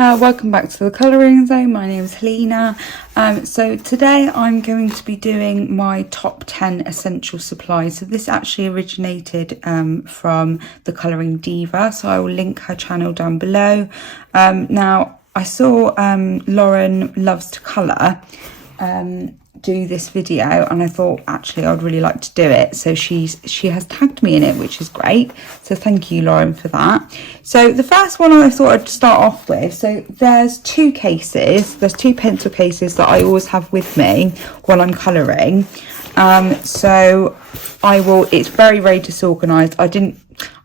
Welcome back to the Colouring Zone. My name is Helena. So today I'm going to be doing my top 10 essential supplies. So this actually originated from the Colouring Diva, so I will link her channel down below. Now I saw Lauren Loves to Colour do this video, and I thought actually I'd really like to do it, so she has tagged me in it, which is great, so thank you, Lauren, for that. So the first one I thought I'd start off with, so there's two pencil cases that I always have with me when I'm colouring. So it's very disorganized. I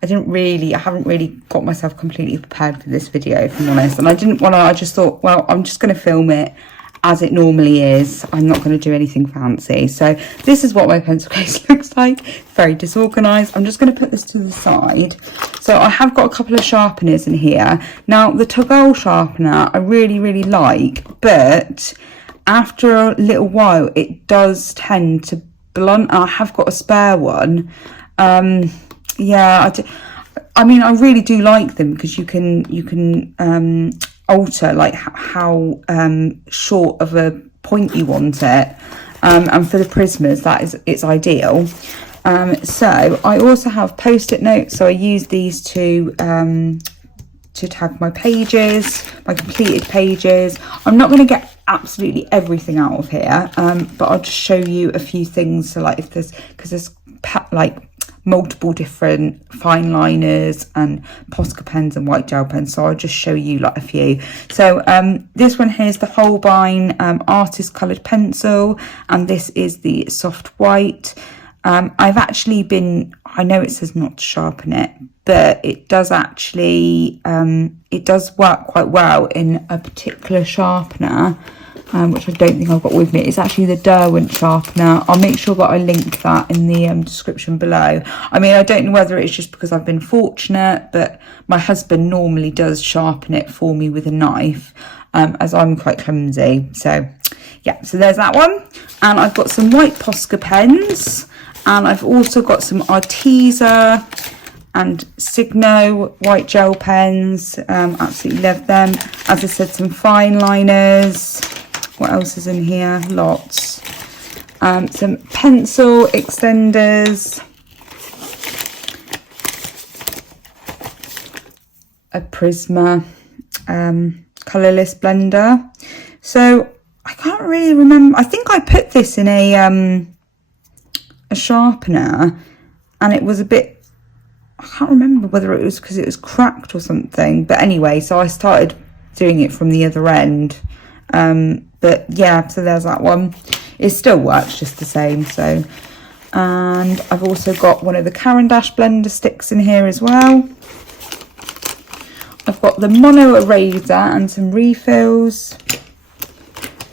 haven't really got myself completely prepared for this video, if I'm honest, and I just thought, well, I'm just going to film it as it normally is. I'm not going to do anything fancy. So this is what my pencil case looks like. Very disorganized. I'm just going to put this to the side. So I have got a couple of sharpeners in here. Now the Toggle sharpener I really like, but after a little while it does tend to blunt. I have got a spare one. Yeah, I mean, I really do like them because you can alter like how short of a point you want it, and for the Prismas it's ideal. So I also have post-it notes, so I use these to tag my pages, my completed pages. I'm not going to get absolutely everything out of here, but I'll just show you a few things. So like because there's like multiple different fine liners and Posca pens and white gel pens, so I'll just show you like a few. So this one here is the Holbein artist coloured pencil, and this is the soft white. I've actually I know it says not to sharpen it, but it does actually it does work quite well in a particular sharpener, which I don't think I've got with me. It's actually the Derwent sharpener. I'll make sure that I link that in the description below. I mean, I don't know whether it's just because I've been fortunate, but my husband normally does sharpen it for me with a knife, as I'm quite clumsy. So yeah, so there's that one. And I've got some white Posca pens, and I've also got some Arteza and Signo white gel pens. Absolutely love them. As I said, some fine liners. What else is in here? Lots. Some pencil extenders, a Prisma colourless blender. So I can't really remember. I think I put this in a sharpener, and it was a bit, I can't remember whether it was because it was cracked or something, but anyway, so I started doing it from the other end. But yeah, so there's that one. It still works just the same. So, and I've also got one of the Caran d'Ache blender sticks in here as well. I've got the mono eraser and some refills,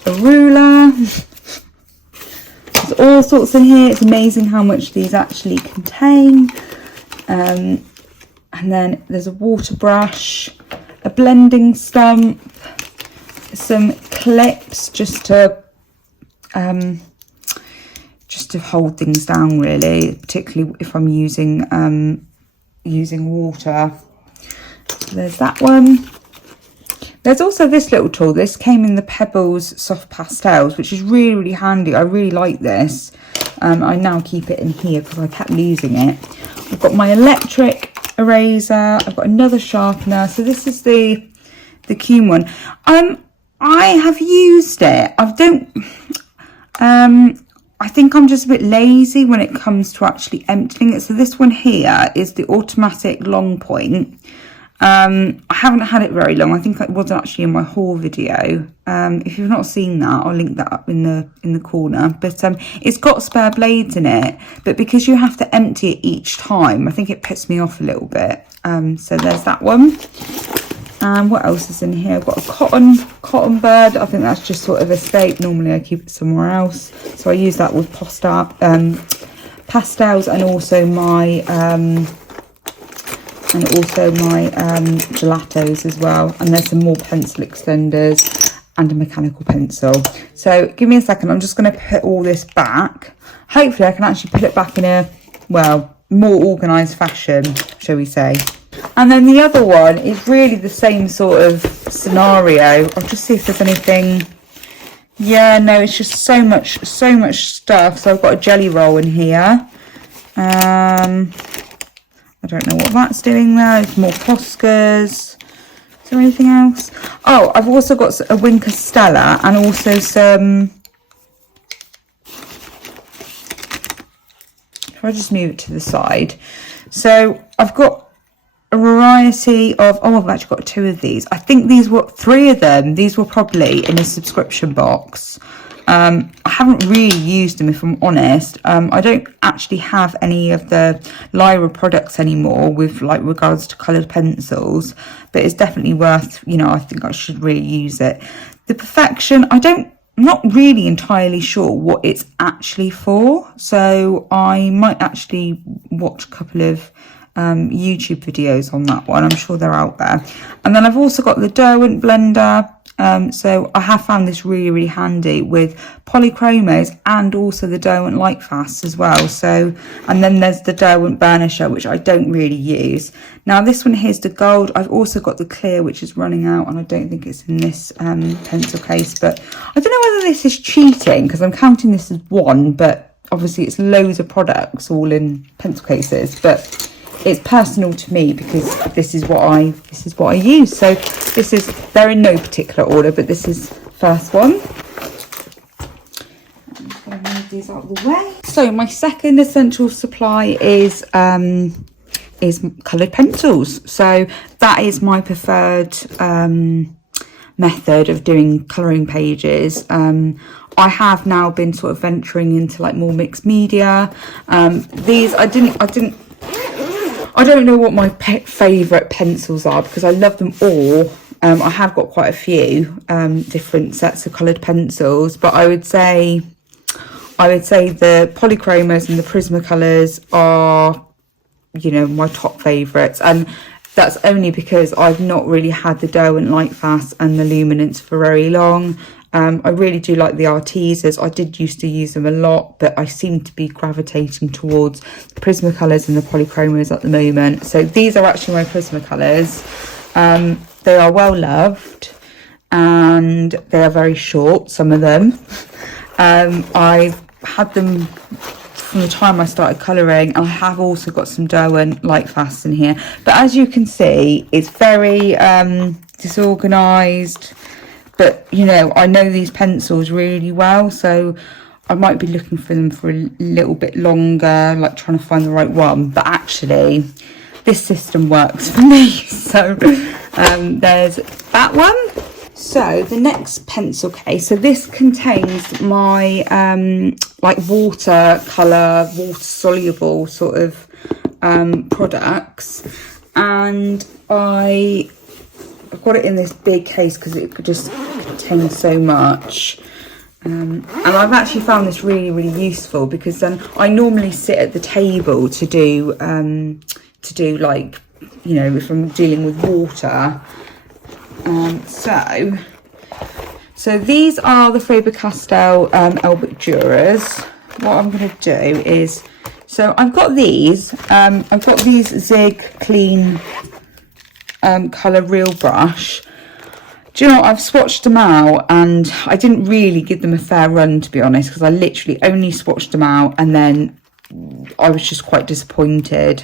a ruler. There's all sorts in here. It's amazing how much these actually contain. And then there's a water brush, a blending stump, some clips just to hold things down, really, particularly if I'm using water. So there's that one. There's also this little tool. This came in the Pebbles Soft Pastels, which is really handy. I really like this. I now keep it in here because I kept losing it. I've got my electric eraser. I've got another sharpener. So this is the Cume one. I have used it. I think I'm just a bit lazy when it comes to actually emptying it. So this one here is the automatic long point. I haven't had it very long. I think it wasn't actually in my haul video. If you've not seen that, I'll link that up in the corner. But it's got spare blades in it, but because you have to empty it each time, I think it puts me off a little bit. So there's that one. And what else is in here? I've got a cotton bird. I think that's just sort of escape. Normally I keep it somewhere else, so I use that with pastels, and also my gelatos as well. And there's some more pencil extenders and a mechanical pencil. So give me a second. I'm just going to put all this back. Hopefully I can actually put it back in a, well, more organised fashion, shall we say. And then the other one is really the same sort of scenario. I'll just see if there's anything. Yeah, no, it's just so much stuff. So I've got a jelly roll in here. I don't know what that's doing there. There's more Poscas. Is there anything else? Oh, I've also got a Wink of Stella and also some. If I just move it to the side. So I've got a variety of, oh, I've actually got 2 of these. I think these were 3 of them. These were probably in a subscription box. I haven't really used them, if I'm honest. I don't actually have any of the Lyra products anymore with like regards to coloured pencils, but it's definitely worth, you know, I think I should really use it. The Perfection, I'm not really entirely sure what it's actually for, so I might actually watch a couple of YouTube videos on that one. I'm sure they're out there. And then I've also got the Derwent blender. So I have found this really handy with polychromos and also the Derwent Lightfast as well. So, and then there's the Derwent burnisher, which I don't really use. Now this one here's the gold. I've also got the clear, which is running out, and I don't think it's in this pencil case, but I don't know whether this is cheating because I'm counting this as one, but obviously it's loads of products all in pencil cases, but it's personal to me because this is what I use. So they're in no particular order, but this is first one. I'm just going to move these out of the way. So my second essential supply is coloured pencils. So that is my preferred method of doing colouring pages. I have now been sort of venturing into like more mixed media. These I don't know what my favourite pencils are because I love them all. I have got quite a few different sets of coloured pencils, but I would say the polychromos and the Prismacolors are, you know, my top favourites, and that's only because I've not really had the Derwent Lightfast and the Luminance for very long. I really do like the Arteezas. I did used to use them a lot, but I seem to be gravitating towards the Prismacolors and the polychromos at the moment. So these are actually my Prismacolors. They are well loved and they are very short, some of them. I've had them from the time I started colouring. I have also got some Derwent Lightfast in here. But as you can see, it's very disorganised. But, you know, I know these pencils really well, so I might be looking for them for a little bit longer, like trying to find the right one. But actually, this system works for me. So there's that one. So the next pencil case, so this contains my like watercolour, water soluble sort of products, and I've got it in this big case because it could just contain so much. And I've actually found this really useful because then I normally sit at the table to do like, you know, if I'm dealing with water. So these are the Faber-Castell Elbic Duras. What I'm going to do is, so I've got these. I've got these Zig Clean colour real brush. Do you know what? I've swatched them out and I didn't really give them a fair run, to be honest, because I literally only swatched them out and then I was just quite disappointed.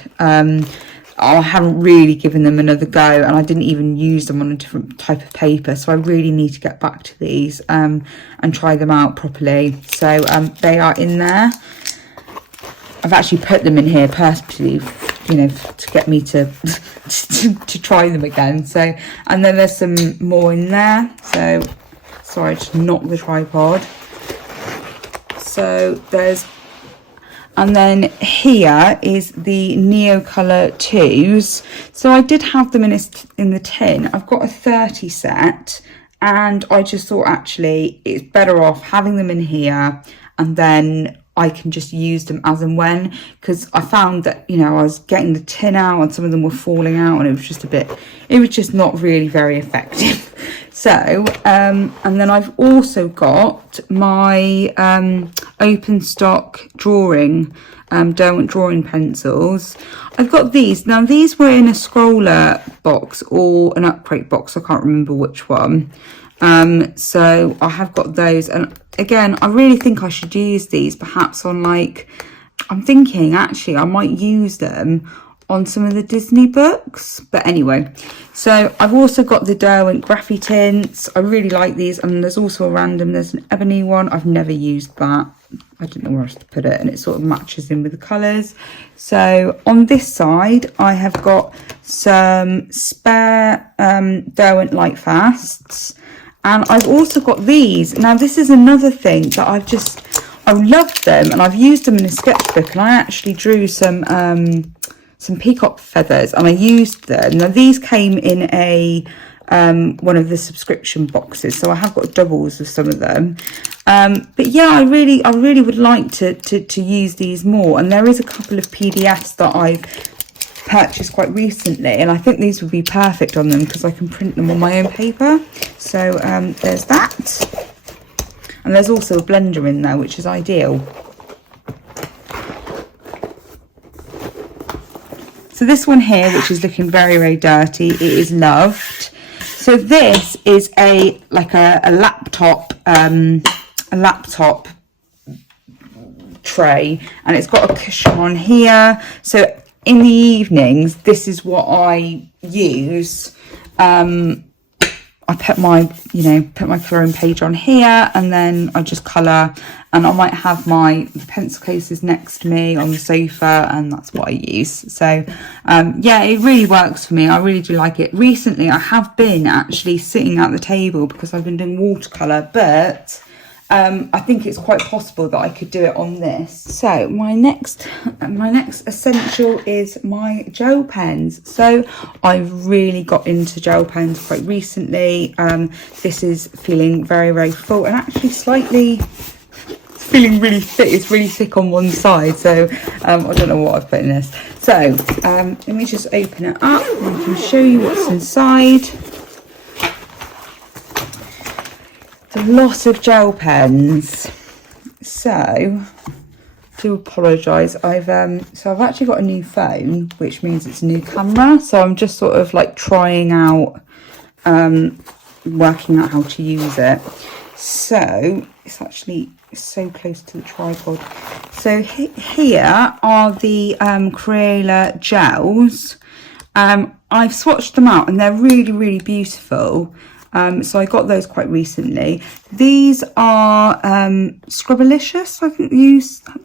I haven't really given them another go and I didn't even use them on a different type of paper, so I really need to get back to these and try them out properly. So they are in there. I've actually put them in here purposely, you know, to get me to try them again. So, and then there's some more in there. So, sorry, I just knocked the tripod. So there's, and then here is the Neocolor 2s. So I did have them in the tin. I've got a 30 set and I just thought actually it's better off having them in here, and then I can just use them as and when, because I found that, you know, I was getting the tin out and some of them were falling out, and it was just not really very effective. So, and then I've also got my open stock drawing, Derwent drawing pencils. I've got these. Now, these were in a scroller box or an upgrade box. I can't remember which one. So I have got those. And again, I really think I should use these perhaps on, like, I'm thinking actually I might use them on some of the Disney books. But anyway, so I've also got the Derwent Graphy tints. I really like these. And there's also there's an ebony one. I've never used that. I don't know where else to put it, and it sort of matches in with the colours. So on this side, I have got some spare Derwent Lightfasts, and I've also got these. Now, this is another thing that I love them, and I've used them in a sketchbook, and I actually drew some peacock feathers, and I used them. Now, these came in a one of the subscription boxes, so I have got doubles of some of them. But yeah, I really would like to use these more, and there is a couple of PDFs that I've purchased quite recently, and I think these would be perfect on them because I can print them on my own paper. So there's that, and there's also a blender in there, which is ideal. So this one here, which is looking very, very dirty, it is loved. So this is a laptop tray, and it's got a cushion on here. So in the evenings, this is what I use. I put my throwing page on here, and then I just colour, and I might have my pencil cases next to me on the sofa, and that's what I use. So yeah, it really works for me. I really do like it. Recently, I have been actually sitting at the table because I've been doing watercolour, but I think it's quite possible that I could do it on this. So my next essential is my gel pens. So I've really got into gel pens quite recently. This is feeling very, very full, and actually slightly feeling really thick. It's really thick on one side, so I don't know what I've put in this. So let me just open it up and I can show you what's inside. A lot of gel pens. So I do apologise. I've actually got a new phone, which means it's a new camera. So I'm just sort of like trying out, working out how to use it. So it's actually so close to the tripod. So here are the Crayola gels. I've swatched them out, and they're really, really beautiful. So I got those quite recently. These are Scrubberlicious, I think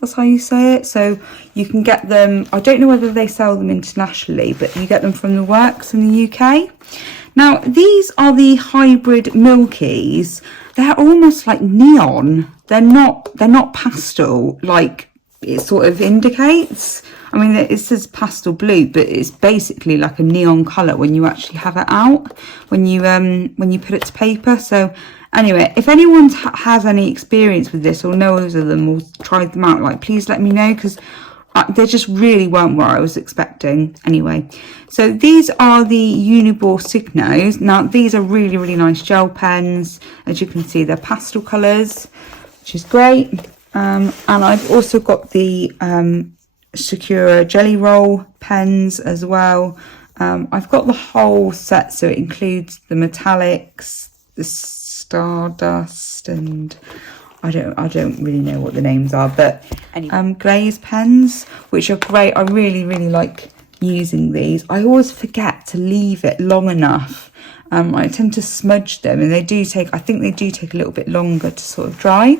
that's how you say it. So you can get them, I don't know whether they sell them internationally, but you get them from the Works in the UK. Now, these are the hybrid Milkies. They're almost like neon. They're not pastel like it sort of indicates. I mean, it says pastel blue, but it's basically like a neon colour when you actually have it out, when you put it to paper. So anyway, if anyone has any experience with this or knows of them or tried them out, like, please let me know, because they just really weren't what I was expecting. Anyway, so these are the Uniball Signos. Now, these are really, really nice gel pens. As you can see, they're pastel colours, which is great. And I've also got the Sakura Jelly Roll pens as well. I've got the whole set, so it includes the metallics, the Stardust, and I don't really know what the names are, but glaze pens, which are great. I really, really like using these. I always forget to leave it long enough. I tend to smudge them, and I think they do take a little bit longer to sort of dry.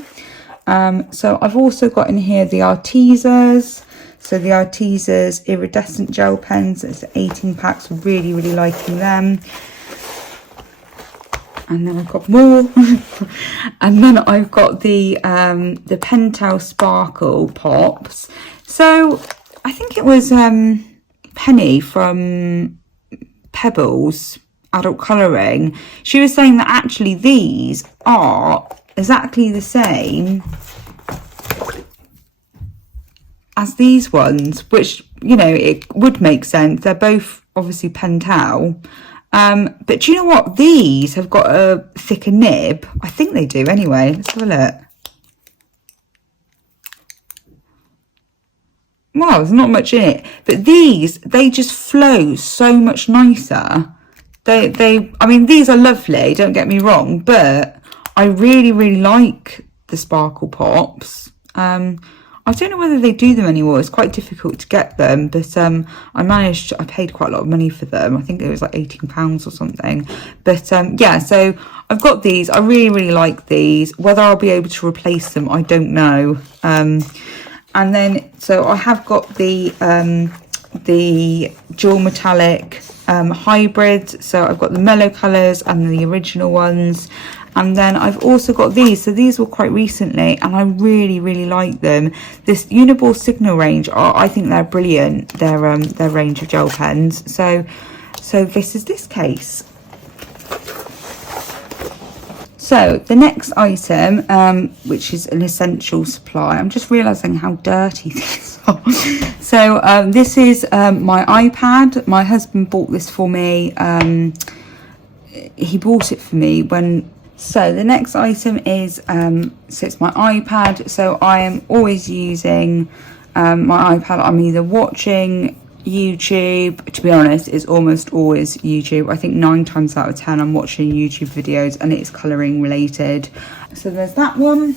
So I've also got in here the Artezas. So the Artezas iridescent gel pens. It's 18 packs. Really, really liking them. And then I've got more. And then I've got the Pentel Sparkle Pops. So I think it was Penny from Pebbles Adult Colouring. She was saying that actually these are exactly the same as these ones, which, you know, it would make sense. They're both obviously Pentel. But do you know what? These have got a thicker nib. I think they do anyway. Let's have a look. Wow, there's not much in it. But these, they just flow so much nicer. I mean, these are lovely, don't get me wrong, but I really, really like the Sparkle Pops. I don't know whether they do them anymore. It's quite difficult to get them, but I paid quite a lot of money for them. I think it was like £18 or something. But yeah, so I've got these. I really, really like these. Whether I'll be able to replace them, I don't know. And then, so I have got the dual metallic hybrids. So I've got the mellow colours and the original ones. And then I've also got these. So these were quite recently, and I really, really like them. This Uniball Signal range, I think they're brilliant. Their range of gel pens. So this is this case. So the next item, which is an essential supply, I'm just realising how dirty these are. So this is my iPad. My husband bought this for me. He bought it for me when... So the next item is, so it's my iPad. So I am always using my iPad. I'm either watching YouTube. To be honest, it's almost always YouTube. I think 9 times out of 10 I'm watching YouTube videos and it's colouring related. So there's that one.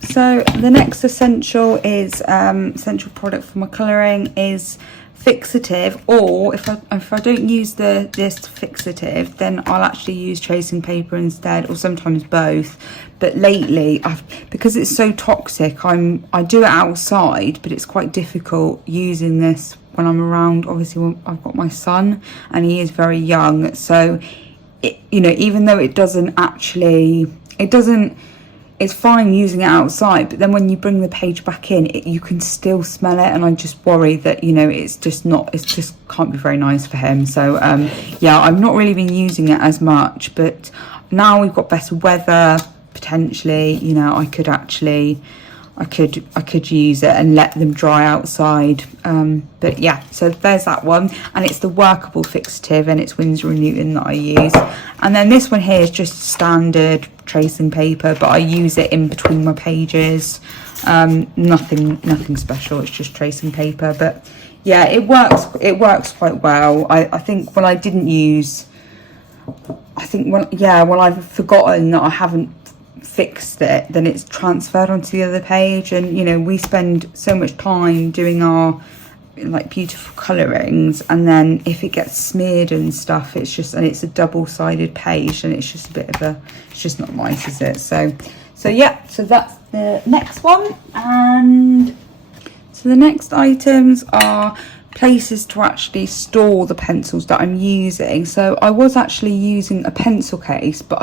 So the next essential is essential product for my colouring is fixative, or if I don't use this fixative, then I'll actually use tracing paper instead, or sometimes both. But lately, because it's so toxic, I do it outside, but it's quite difficult using this when I'm around. Obviously, when I've got my son and he is very young, so you know, even though it's fine using it outside, but then when you bring the page back in, you can still smell it, and I just worry that, you know, it just can't be very nice for him. So yeah, I've not really been using it as much, but now we've got better weather, potentially, you know, I could use it and let them dry outside. But yeah, so there's that one, and it's the workable fixative, and it's Winsor & Newton that I use. And then this one here is just standard tracing paper, but I use it in between my pages. Nothing special, it's just tracing paper. But yeah, it works quite well. I think when I've forgotten that I haven't fixed it, then it's transferred onto the other page. And you know, we spend so much time doing our like beautiful colorings, and then if it gets smeared and stuff, it's a double-sided page, and it's just not nice, is it? So yeah, so that's the next one. And so the next items are places to actually store the pencils that I'm using. So I was actually using a pencil case, but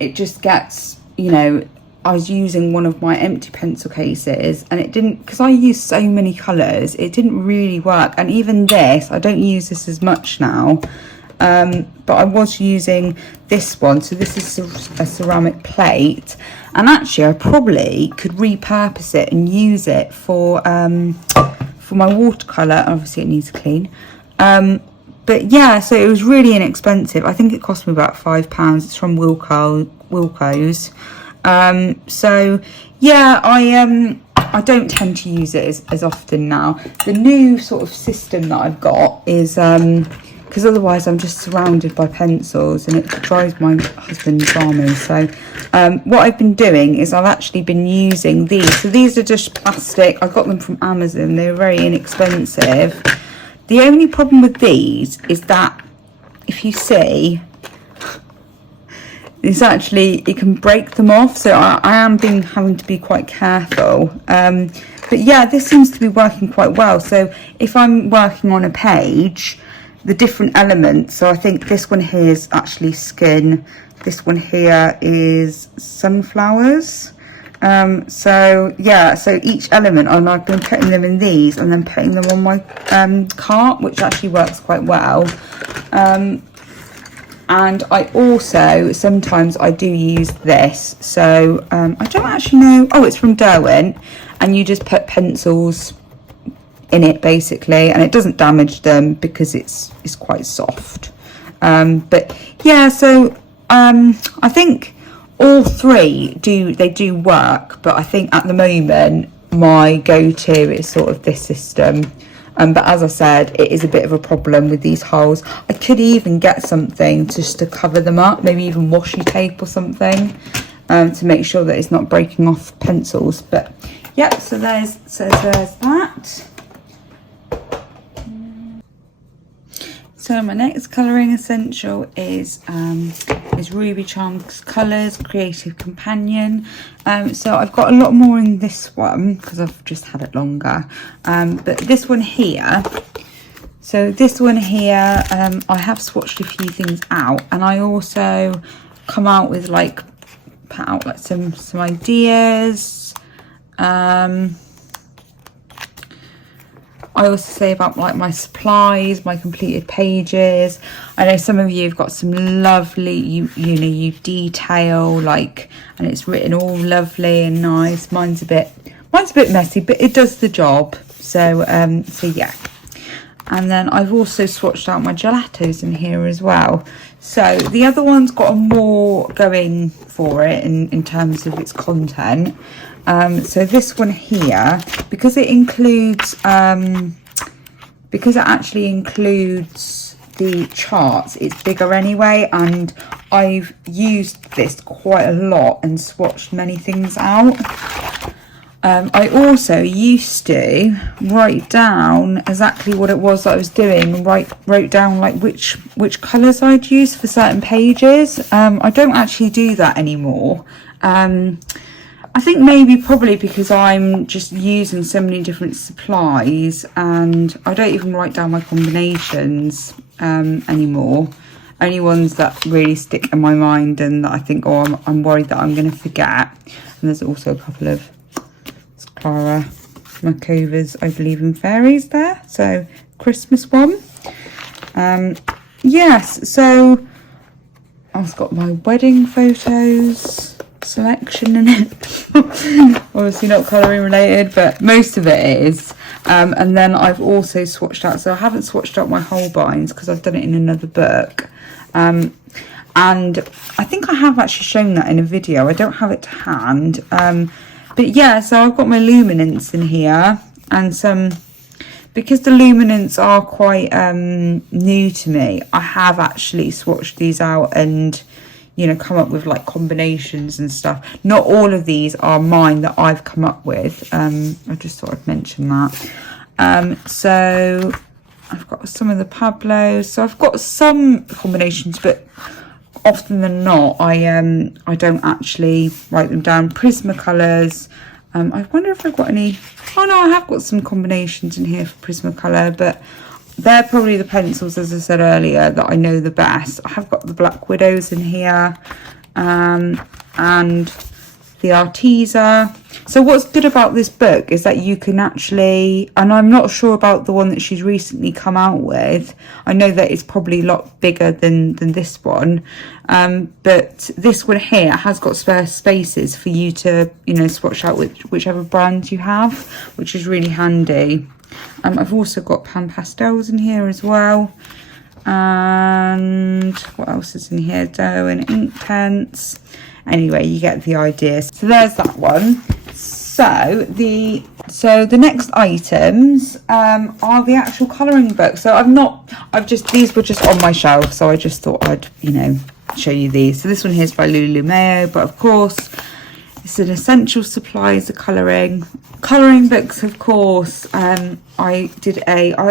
it just gets, you know, I was using one of my empty pencil cases, and it didn't, because I use so many colours, it didn't really work. And even this, I don't use this as much now, but I was using this one. So this is a ceramic plate, and actually I probably could repurpose it and use it for my watercolour. Obviously it needs clean. But yeah, so it was really inexpensive. I think it cost me about £5. It's from Wilko's. So yeah, I don't tend to use it as often now. The new sort of system that I've got is because otherwise I'm just surrounded by pencils, and it drives my husband bananas. So what I've been doing is I've actually been using these. So these are just plastic. I got them from Amazon. They were very inexpensive. The only problem with these is that if you see, it's actually, it can break them off. So I am having to be quite careful. But yeah, this seems to be working quite well. So if I'm working on a page, the different elements, so I think this one here is actually skin. This one here is sunflowers. So yeah, so each element, and I've been putting them in these and then putting them on my cart, which actually works quite well. And I also, sometimes I do use this. So I don't actually know. Oh, it's from Derwent. And you just put pencils in it basically. And it doesn't damage them because it's quite soft. But yeah, so I think all three do work. But I think at the moment, my go-to is sort of this system. But as I said, it is a bit of a problem with these holes. I could even get something just to cover them up, maybe even washi tape or something, to make sure that it's not breaking off pencils. But yeah, so there's that. So my next colouring essential is Ruby Charms Colours Creative Companion. So I've got a lot more in this one because I've just had it longer. But this one here, I have swatched a few things out, and I also come out with put out some ideas. I also say about my supplies, my completed pages. I know some of you have got some lovely, you detail and it's written all lovely and nice. Mine's a bit messy, but it does the job. So yeah. And then I've also swatched out my gelatos in here as well. So the other one's got a more going for it in terms of its content. So this one here, because it actually includes the charts, it's bigger anyway, and I've used this quite a lot and swatched many things out. I also used to write down exactly what it was that I was doing, and wrote down which colours I'd use for certain pages. I don't actually do that anymore. I think probably because I'm just using so many different supplies, and I don't even write down my combinations anymore. Only ones that really stick in my mind and that I think, I'm worried that I'm going to forget. And there's also a couple of Clara Markova's I Believe in Fairies there. So Christmas one. Yes, so I've got my wedding photos selection in it. Obviously not colouring related, but most of it is. And then I've also swatched out, so I haven't swatched out my Holbeins because I've done it in another book. And I think I have actually shown that in a video. I don't have it to hand. But yeah, so I've got my luminants in here, and some, because the luminants are quite new to me, I have actually swatched these out and come up with combinations and stuff. Not all of these are mine that I've come up with. I just thought I'd mention that. So I've got some of the Pablos. So I've got some combinations, but often than not, I don't actually write them down. Prismacolors. I wonder if I've got any. Oh no, I have got some combinations in here for Prismacolor, but they're probably the pencils, as I said earlier, that I know the best. I have got the Black Widows in here, and the Arteza. So what's good about this book is that you can actually, and I'm not sure about the one that she's recently come out with. I know that it's probably a lot bigger than this one, but this one here has got spare spaces for you to, swatch out with whichever brand you have, which is really handy. I've also got Pan Pastels in here as well. And what else is in here? Dough and ink pens. Anyway, you get the idea. So there's that one. So the next items are the actual colouring book. So these were just on my shelf, so I just thought I'd, show you these. So this one here is by Lulu Mayo, but of course it's an essential supplies of colouring books. Of course, I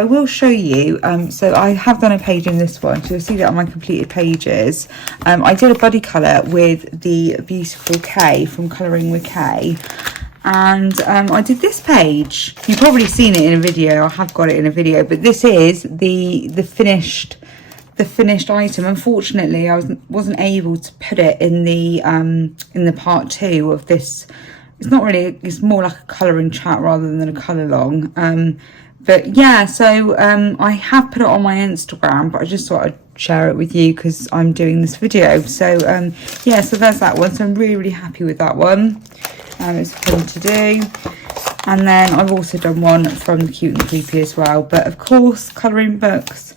will show you. So I have done a page in this one, so you'll see that on my completed pages. I did a buddy colour with the beautiful Kay from Colouring with Kay, and I did this page. You've probably seen it in a video. I have got it in a video, but this is the finished item. Unfortunately, I wasn't able to put it in the part 2 of this. It's more like a colouring chat rather than a colour long. But yeah, so I have put it on my Instagram, but I just thought I'd share it with you because I'm doing this video. So yeah, so there's that one. So I'm really happy with that one. It's fun to do. And then I've also done one from the Cute and Creepy as well. But of course, colouring books,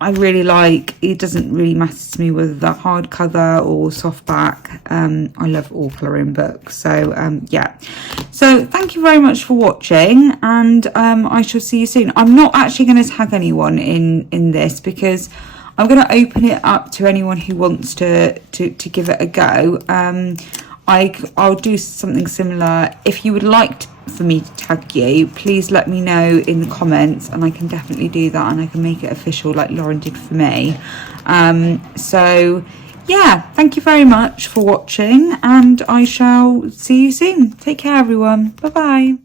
I really like. It doesn't really matter to me whether they're hardcover or softback. I love all colouring books. So yeah. So thank you very much for watching, and I shall see you soon. I'm not actually going to tag anyone in this because I'm going to open it up to anyone who wants to give it a go. I'll do something similar. If you would like for me to tag you, please let me know in the comments, and I can definitely do that, and I can make it official like Lauren did for me. So yeah, thank you very much for watching, and I shall see you soon. Take care, everyone. Bye bye.